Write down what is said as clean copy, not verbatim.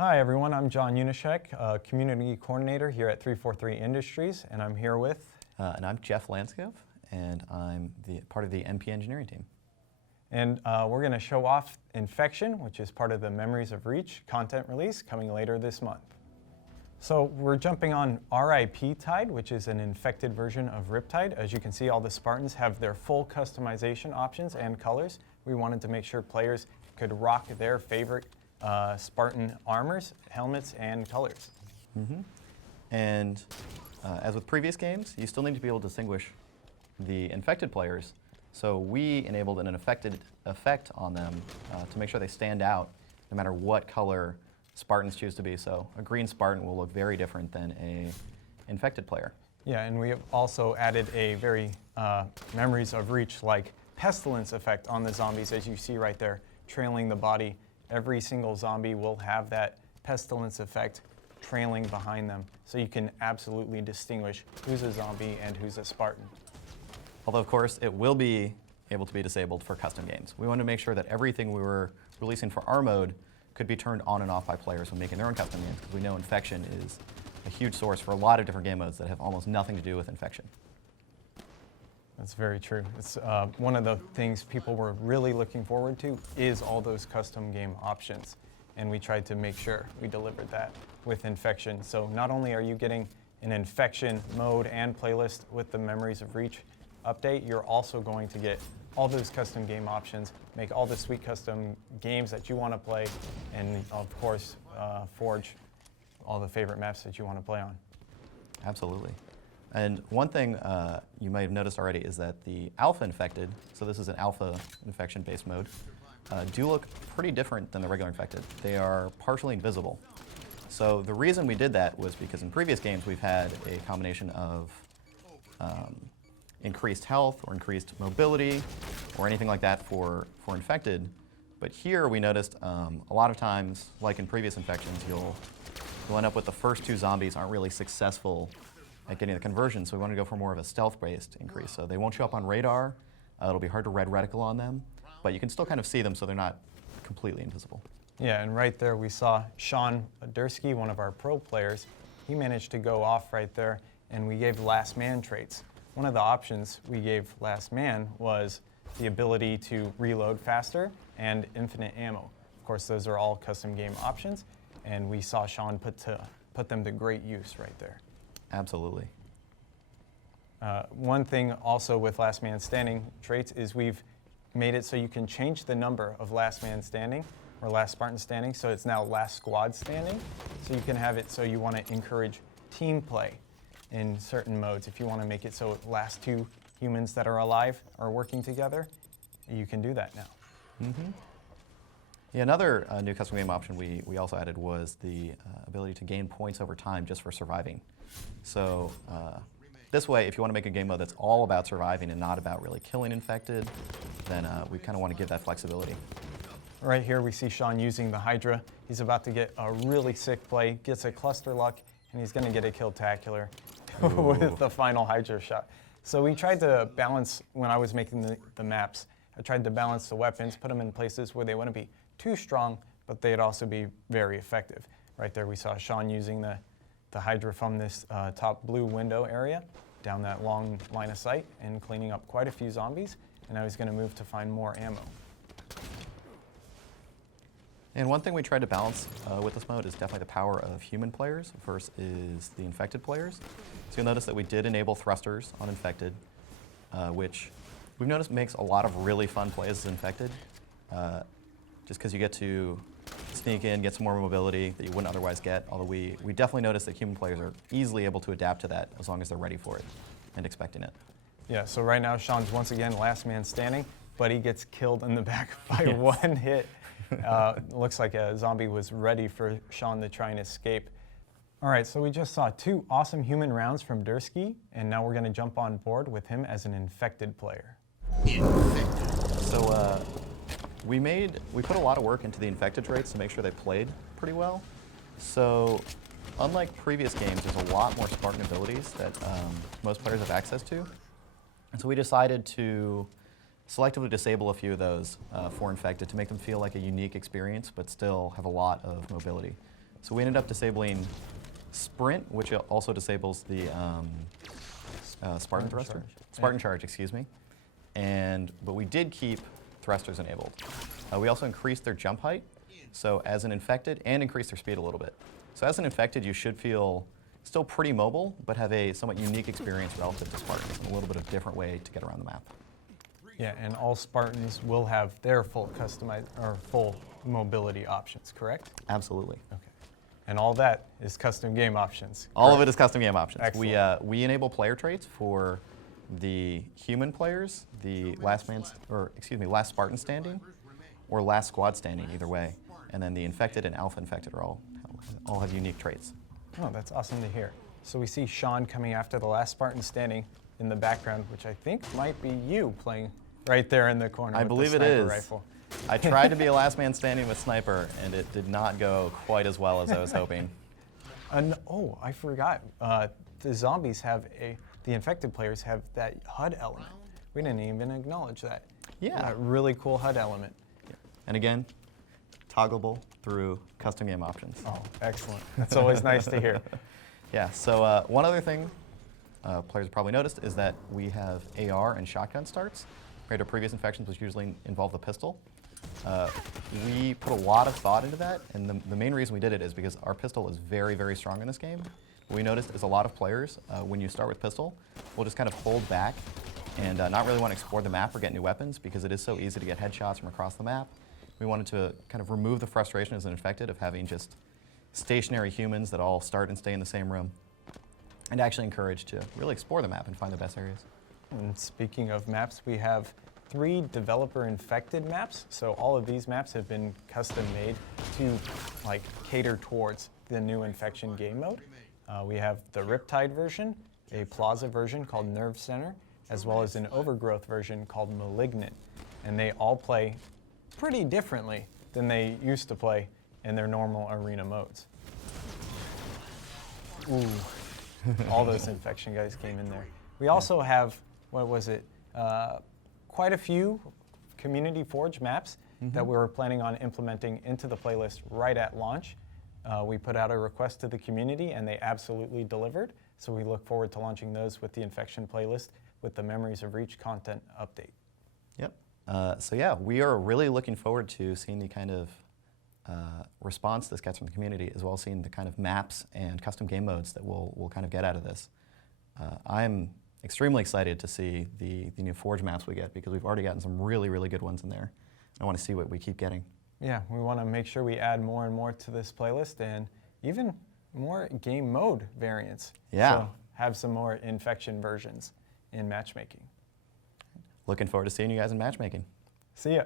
Hi everyone, I'm John Junyszek, Community Coordinator here at 343 Industries, and I'm here with... And I'm Geoff Landskov, and I'm part of the MP engineering team. And we're going to show off Infection, which is part of the Memories of Reach content release coming later this month. So we're jumping on RIP Tide, which is an infected version of Riptide. As you can see, all the Spartans have their full customization options and colors. We wanted to make sure players could rock their favorite Spartan armors, helmets, and colors. And as with previous games, you still need to be able to distinguish the infected players. So we enabled an infected effect on them to make sure they stand out no matter what color Spartans choose to be. So a green Spartan will look very different than a infected player. Yeah, and we have also added a very Memories of Reach-like pestilence effect on the zombies, as you see right there, trailing the body. Every single zombie will have that pestilence effect trailing behind them, so you can absolutely distinguish who's a zombie and who's a Spartan. Although, of course, it will be able to be disabled for custom games. We wanted to make sure that everything we were releasing for our mode could be turned on and off by players when making their own custom games, because we know Infection is a huge source for a lot of different game modes that have almost nothing to do with Infection. That's very true. It's one of the things people were really looking forward to is all those custom game options. And we tried to make sure we delivered that with Infection. So not only are you getting an Infection mode and playlist with the Memories of Reach update, you're also going to get all those custom game options, make all the sweet custom games that you want to play, and of course, forge all the favorite maps that you want to play on. Absolutely. And one thing you might have noticed already is that the alpha infected, so this is an alpha infection-based mode, do look pretty different than the regular infected. They are partially invisible. So the reason we did that was because in previous games we've had a combination of increased health or increased mobility or anything like that for infected. But here we noticed a lot of times, like in previous infections, you'll end up with the first two zombies aren't really successful at getting the conversion, so we want to go for more of a stealth-based increase. So they won't show up on radar, it'll be hard to red reticle on them, but you can still kind of see them so they're not completely invisible. Yeah, and right there we saw Sean Dursky, one of our pro players. He managed to go off right there, and we gave Last Man traits. One of the options we gave Last Man was the ability to reload faster and infinite ammo. Of course, those are all custom game options, and we saw Sean put them to great use right there. Absolutely. One thing also with Last Man Standing traits is we've made it so you can change the number of Last Man Standing or Last Spartan Standing, so it's now Last Squad Standing. So you can have it so you want to encourage team play in certain modes. If you want to make it so last two humans that are alive are working together, you can do that now. Yeah, another new custom game option we also added was the ability to gain points over time just for surviving. So this way, if you want to make a game mode that's all about surviving and not about really killing infected, then we kind of want to give that flexibility. Right here we see Sean using the Hydra. He's about to get a really sick play, gets a cluster luck, and he's going to get a kill-tacular with the final Hydra shot. So we tried to balance, when I was making the maps, I tried to balance the weapons, put them in places where they wouldn't be too strong, but they'd also be very effective. Right there we saw Sean using the Hydra from this top blue window area down that long line of sight and cleaning up quite a few zombies, and now he's going to move to find more ammo. And one thing we tried to balance with this mode is definitely the power of human players versus the infected players. So you'll notice that we did enable thrusters on infected, which we've noticed makes a lot of really fun plays as infected, just because you get to sneak in, get some more mobility that you wouldn't otherwise get, although we definitely noticed that human players are easily able to adapt to that as long as they're ready for it and expecting it. Yeah, so right now Sean's once again Last Man Standing, but he gets killed in the back by one hit. Looks like a zombie was ready for Sean to try and escape. All right, so we just saw two awesome human rounds from Dursky, and now we're going to jump on board with him as an infected player. So we put a lot of work into the infected traits to make sure they played pretty well. So unlike previous games, there's a lot more Spartan abilities that most players have access to. And so we decided to selectively disable a few of those for infected to make them feel like a unique experience, but still have a lot of mobility. So we ended up disabling Sprint, which also disables the Spartan Thruster. Spartan Charge, excuse me. But we did keep thrusters enabled. We also increased their jump height, so as an infected, and increased their speed a little bit. So as an infected, you should feel still pretty mobile, but have a somewhat unique experience relative to Spartans, and a little bit of a different way to get around the map. Yeah, and all Spartans will have their full customized or full mobility options, correct? Absolutely. Okay. And all that is custom game options. All of it is custom game options. Excellent. We enable player traits for the human players, the last Spartan standing, or last squad standing, either way. And then the infected and alpha infected are all have unique traits. Oh, that's awesome to hear. So we see Sean coming after the last Spartan standing in the background, which I think might be you playing right there in the corner. I with believe the it sniper is. Rifle. I tried to be a last man standing with sniper, and it did not go quite as well as I was hoping. Oh, I forgot. The zombies have the infected players have that HUD element. We didn't even acknowledge that. Yeah. That really cool HUD element. And again, toggleable through custom game options. Oh, excellent. That's always nice to hear. Yeah, so one other thing players have probably noticed is that we have AR and shotgun starts. Compared to previous infections, which usually involve the pistol. We put a lot of thought into that, and the main reason we did it is because our pistol is very, very strong in this game. What we noticed is a lot of players, when you start with pistol, will just kind of hold back and not really want to explore the map or get new weapons because it is so easy to get headshots from across the map. We wanted to kind of remove the frustration as an infected of having just stationary humans that all start and stay in the same room, and actually encourage to really explore the map and find the best areas. And speaking of maps, we have 3 developer-infected maps. So all of these maps have been custom made to cater towards the new infection game mode. We have the Riptide version, a Plaza version called Nerve Center, as well as an Overgrowth version called Malignant. And they all play pretty differently than they used to play in their normal arena modes. Ooh, all those infection guys came in there. We also have, quite a few Community Forge maps that we were planning on implementing into the playlist right at launch. We put out a request to the community and they absolutely delivered. So we look forward to launching those with the infection playlist with the Memories of Reach content update. Yep. So yeah, we are really looking forward to seeing the kind of response this gets from the community, as well as seeing the kind of maps and custom game modes that we'll kind of get out of this. I'm extremely excited to see the new Forge maps we get because we've already gotten some really, really good ones in there. I want to see what we keep getting. Yeah, we want to make sure we add more and more to this playlist and even more game mode variants. Yeah. So have some more infection versions in matchmaking. Looking forward to seeing you guys in matchmaking. See ya.